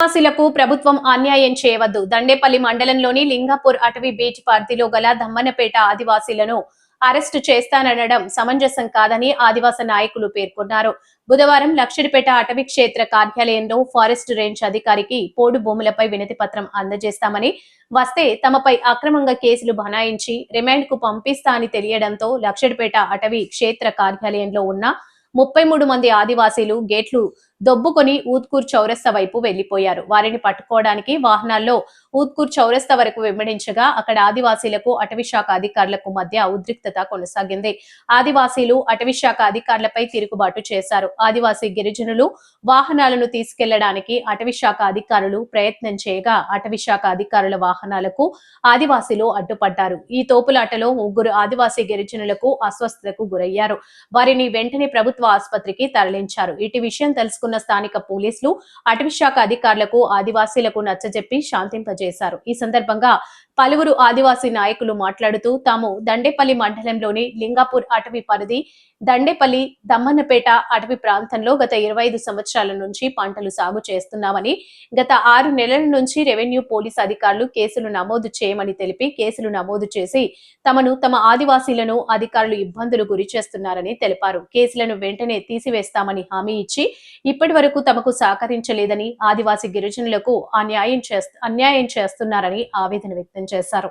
ఆదివాసీలకు ప్రభుత్వం అన్యాయం చేయవద్దు. దండేపల్లి మండలంలోని లింగాపూర్ అటవీ బీచ్ పరిధిలో గల దమ్మనపేట ఆదివాసీలను అరెస్టు చేస్తాననడం సమంజసం కాదని ఆదివాస నాయకులు పేర్కొన్నారు. బుధవారం లక్షడిపేట అటవీ క్షేత్ర కార్యాలయంలో ఫారెస్ట్ రేంజ్ అధికారికి పోడు భూములపై వినతి పత్రం అందజేస్తామని వస్తే తమపై అక్రమంగా కేసులు బనాయించి రిమాండ్కు పంపిస్తా అని తెలియడంతో లక్షడిపేట అటవీ క్షేత్ర కార్యాలయంలో ఉన్న ముప్పై మూడు మంది ఆదివాసీలు గేట్లు దొబ్బుకొని ఊత్కూర్ చౌరస్తా వైపు వెళ్ళిపోయారు వారిని పట్టుకోవడానికి వాహనాల్లో ఊత్కూర్ చౌరస్తా వరకు వెంబడించగా అక్కడ ఆదివాసీలకు అటవీ శాఖ అధికారులకు మధ్య ఉద్రిక్తత కొనసాగింది. ఆదివాసీలు అటవీశాఖ అధికారులపై తిరుగుబాటు చేశారు. ఆదివాసీ గిరిజనులు వాహనాలను తీసుకెళ్ళడానికి అటవీ శాఖ అధికారులు ప్రయత్నం చేయగా అటవీ శాఖ అధికారుల వాహనాలకు ఆదివాసీలు అడ్డుపడ్డారు. ఈ తోపులాటలో ముగ్గురు ఆదివాసీ గిరిజనులకు అస్వస్థతకు గురయ్యారు. వారిని వెంటనే ప్రభుత్వ ఆసుపత్రికి తరలించారు. ఇటు విషయం తెలుసుకున్న స్థానిక పోలీసులు అటవీ శాఖ అధికారులకు ఆదివాసీలకు నచ్చజెప్పి శాంతింపజేశారు. ఈ సందర్భంగా పలువురు ఆదివాసీ నాయకులు మాట్లాడుతూ తాము దండేపల్లి మండలంలోని లింగాపూర్ అటవీ పరిధి దండేపల్లి దమ్మన్నపేట అటవీ ప్రాంతంలో గత ఇరవై ఐదు సంవత్సరాల నుంచి పంటలు సాగు చేస్తున్నామని గత ఆరు నెలల నుంచి రెవెన్యూ పోలీస్ అధికారులు కేసులు నమోదు చేయమని తెలిపి కేసులు నమోదు చేసి తమను తమ ఆదివాసీలను అధికారులు ఇబ్బందులు గురి చేస్తున్నారని తెలిపారు. కేసులను వెంటనే తీసివేస్తామని హామీ ఇచ్చి ఇప్పటి వరకు తమకు సహకరించలేదని ఆదివాసీ గిరిజనులకు అన్యాయం చేస్తు అన్యాయం చేస్తున్నారని ఆవేదన వ్యక్తం చేశారు.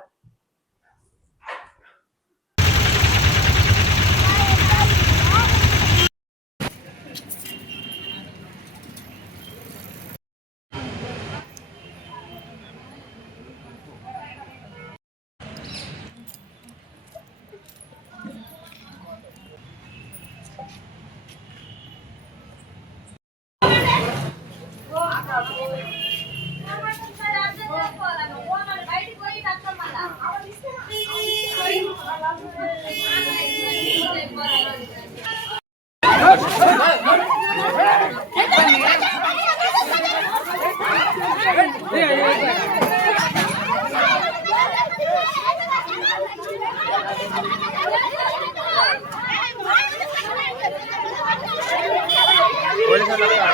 Yeah.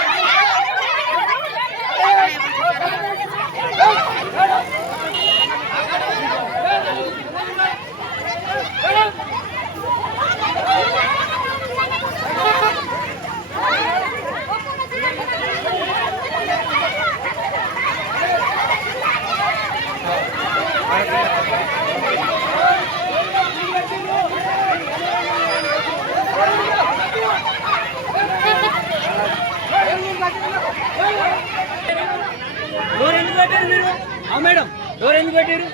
పెట్టారు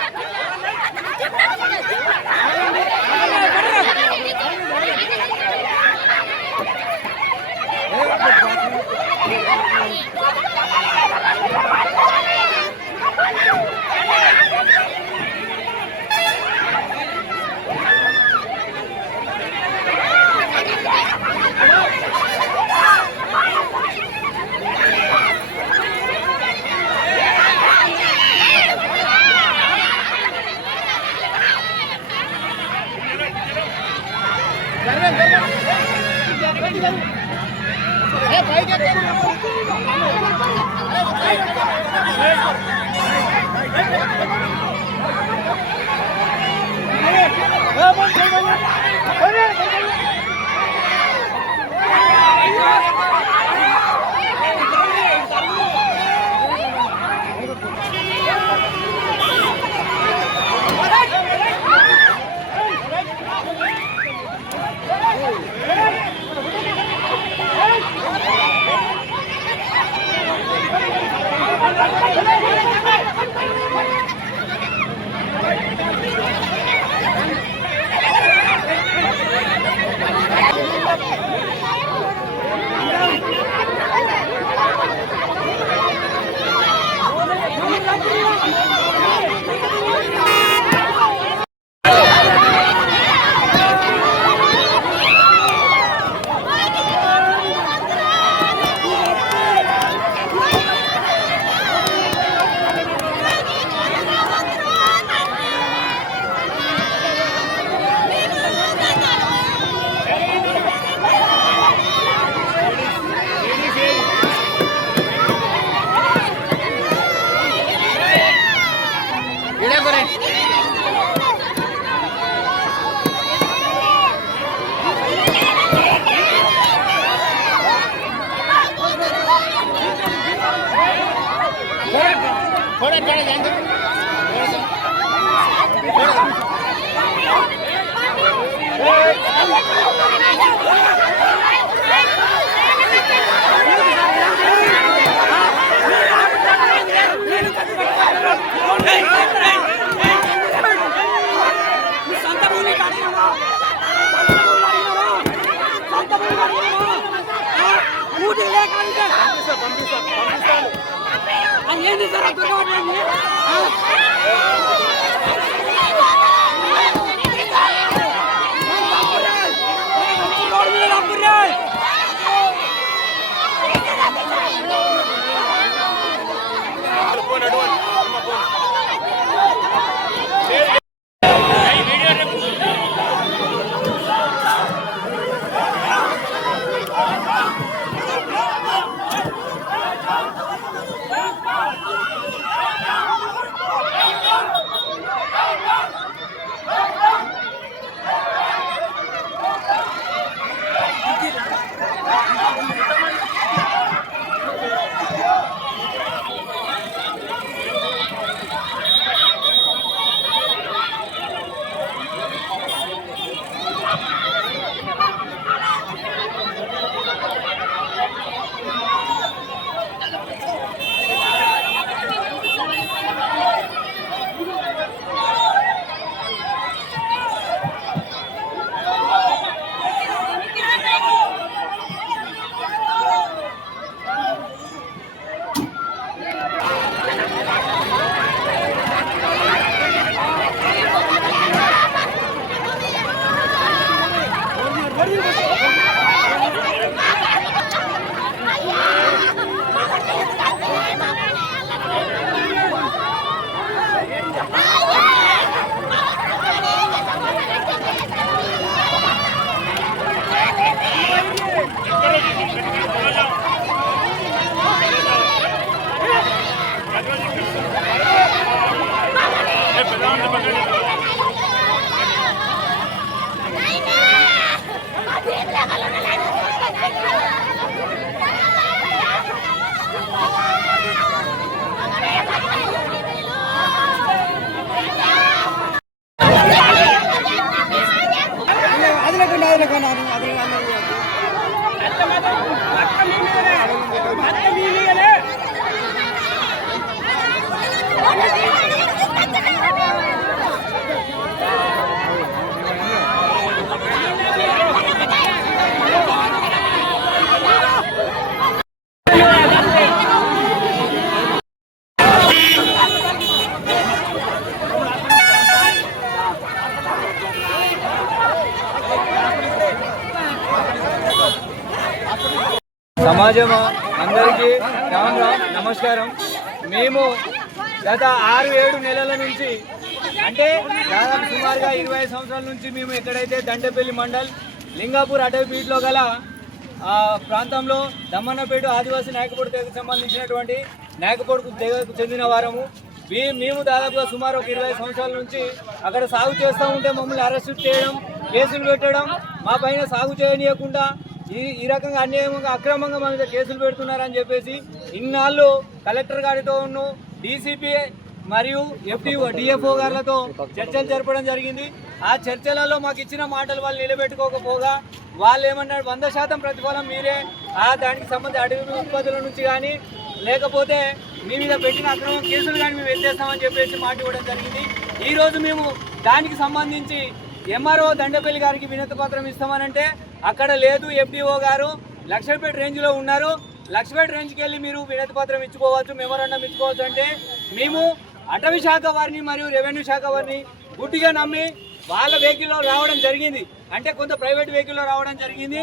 ಬಂದ ಹೆಂಗೆ సమాజం అందరికీ రామ్ రామ్ నమస్కారం. మేము గత ఆరు ఏడు నెలల నుంచి అంటే దాదాపు సుమారుగా ఇరవై సంవత్సరాల నుంచి మేము ఎక్కడైతే దండపల్లి మండల్ లింగాపూర్ అటవీ గల ప్రాంతంలో దమ్మన్నపేట ఆదివాసీ నాయకపోటు తెగకు సంబంధించినటువంటి నాయకపోటుకు తెగకు చెందిన వారము. మీ- మేము దాదాపుగా సుమారు ఒక ఇరవై సంవత్సరాల నుంచి అక్కడ సాగు చేస్తూ ఉంటే మమ్మల్ని అరెస్ట్ చేయడం కేసులు పెట్టడం మా పైన సాగు చేయనీయకుండా ఈ ఈ రకంగా అన్యాయంగా అక్రమంగా మన మీద కేసులు పెడుతున్నారని చెప్పేసి ఇన్నాళ్ళు కలెక్టర్ గారితో ఉన్న డీసీపీ మరియు ఎఫ్టీఓ డిఎఫ్ఓ గారులతో చర్చలు జరపడం జరిగింది. ఆ చర్చలలో మాకు ఇచ్చిన మాటలు వాళ్ళు నిలబెట్టుకోకపోగా వాళ్ళు ఏమన్నారు వంద శాతం ప్రతిఫలం మీరే. ఆ దానికి సంబంధించి అడవి ఉత్పత్తుల నుంచి కానీ లేకపోతే మీ మీద పెట్టిన అక్రమ కేసులు కానీ మేము ఎత్తేస్తామని చెప్పేసి మాట ఇవ్వడం జరిగింది. ఈరోజు మేము దానికి సంబంధించి ఎంఆర్ఓ దండపల్లి గారికి వినతి పత్రం ఇస్తామనంటే అక్కడ లేదు ఎంపీఓ గారు. లక్ష్మీపేట రేంజ్లో ఉన్నారు. లక్ష్మీపేట రేంజ్కి వెళ్ళి మీరు వినతి పత్రం ఇచ్చుకోవచ్చు మెమోరాండం ఇచ్చుకోవచ్చు అంటే మేము అటవీ శాఖ వారిని మరియు రెవెన్యూ శాఖ వారిని గుడ్డిగా నమ్మి వాళ్ళ వెహికల్లో రావడం జరిగింది. అంటే కొంత ప్రైవేట్ వెహికల్లో రావడం జరిగింది.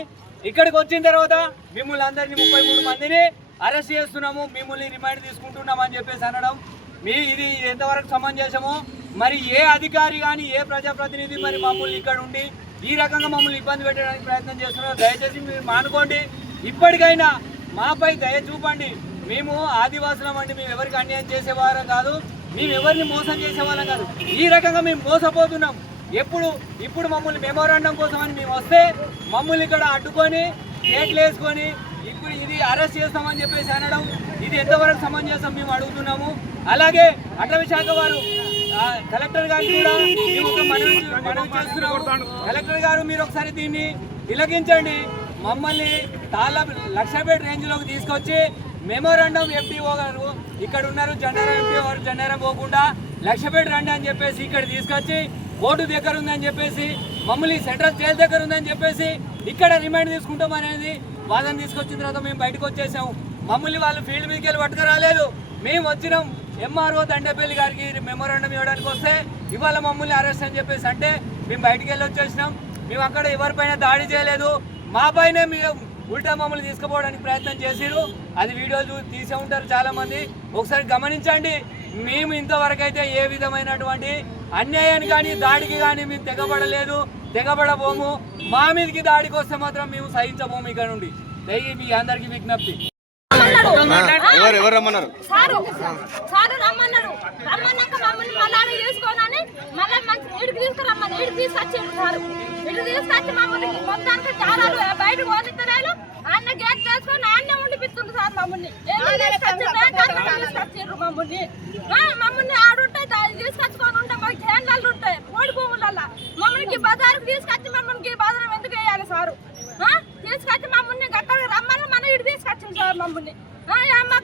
ఇక్కడికి వచ్చిన తర్వాత మిమ్మల్ని అందరినీ ముప్పై మూడు మందిని అరెస్ట్ చేస్తున్నాము. మిమ్మల్ని రిమైండ్ తీసుకుంటున్నాం అని చెప్పేసి అనడం. మీ ఇది ఎంతవరకు సమంజసమో మరి ఏ అధికారి కానీ ఏ ప్రజాప్రతినిధి మరి మమ్మల్ని ఇక్కడ ఉండి ఈ రకంగా మమ్మల్ని ఇబ్బంది పెట్టడానికి ప్రయత్నం చేస్తున్నారు. దయచేసి మీరు మానుకోండి. ఇప్పటికైనా మాపై దయ చూపండి. మేము ఆదివాసులం అండి మేము ఎవరికి అన్యాయం చేసేవారం కాదు. మేము ఎవరిని మోసం చేసేవాళ్ళం కాదు. ఈ రకంగా మేము మోసపోతున్నాం. ఎప్పుడు? ఇప్పుడు మమ్మల్ని మెమోరాండం కోసం అని మేము వస్తే మమ్మల్ని ఇక్కడ అడ్డుకొని గేట్లు వేసుకొని ఇప్పుడు ఇది అరెస్ట్ చేస్తామని చెప్పేసి అనడం ఇది ఎంతవరకు సమంజసం మేము అడుగుతున్నాము. అలాగే అటవీ శాఖ వారు కలెక్టర్ గారు కూడా కలెక్టర్ గారు మీరు ఒకసారి దీన్ని విలగించండి. మమ్మల్ని తాళ్ళ లక్షపేట రేంజ్లోకి తీసుకొచ్చి మెమోరాండం ఎంపీఓ గారు ఇక్కడ ఉన్నారు. జెండారం ఎంపీఓ గారు జెండారం పోకుండా లక్షపేట రండి అని చెప్పేసి ఇక్కడ తీసుకొచ్చి కోర్టు దగ్గర ఉందని చెప్పేసి మమ్మల్ని సెంట్రల్ జైలు దగ్గర ఉందని చెప్పేసి ఇక్కడ రిమైండ్ తీసుకుంటాం అనేది వాదన తీసుకొచ్చిన తర్వాత మేము బయటకు వచ్చేసాము మమ్మల్ని వాళ్ళు ఫీల్డ్ మీదకి వెళ్ళి పట్టుకురాలేదు. మేము వచ్చినాం. ఎంఆర్ఓ దండపల్లి గారికి మెమోరాండం ఇవ్వడానికి వస్తే ఇవాళ మమ్మల్ని అరెస్ట్ అని చెప్పేసి అంటే మేము బయటికి వెళ్ళి వచ్చేసినాం. మేము అక్కడ ఎవరిపైన దాడి చేయలేదు. మా పైనే మీరు ఉల్టా మమ్మల్ని తీసుకుపోవడానికి ప్రయత్నం చేసిరు అది వీడియోలు తీసే ఉంటారు చాలామంది. ఒకసారి గమనించండి. మేము ఇంతవరకు అయితే ఏ విధమైనటువంటి అన్యాయాన్ని కానీ దాడికి కానీ మేము తెగబడలేదు తెగబడబోము. మా మీదకి దాడికి వస్తే మాత్రం మేము సహించబోము ఇక్కడ నుండి. దయ మీ అందరికీ విజ్ఞప్తి. ఎవరు? ఎవరు? రమ్మన్నారు? సారు. సారు రమ్మన్నారు. రమ్మన్నాక మమ్మల్ని మళ్ళీ చేసుకోనని మళ్ళీ మంచి ఇడికి తీసుకురమ్మని ఇడికి తీసుకొచ్చాడు సారు. ఇటు తీసుకొచ్చి మమ్మల్ని మొత్తానికి దారాలు బయట కోదిత్తరాలు గేట్ చేసుకొని ఆయన్నే ఉండిపిస్తుంది సార్ మమ్మల్ని. తీసుకొచ్చారు మమ్మల్ని. మమ్మల్ని తీసుకొచ్చుకొని ఉంటే మాకు కేంద్రాలు ఉంటాయి. కోడి భూములల్లా. మమ్మల్ని బజారుకు తీసుకొచ్చి మమ్మల్ని బజారం ఎందుకు వేయాలి సారు? తీసుకొచ్చి మమ్మల్ని అక్కడ రమ్మని మన ఇటు తీసుకొచ్చింది సార్ మమ్మల్ని. Malam.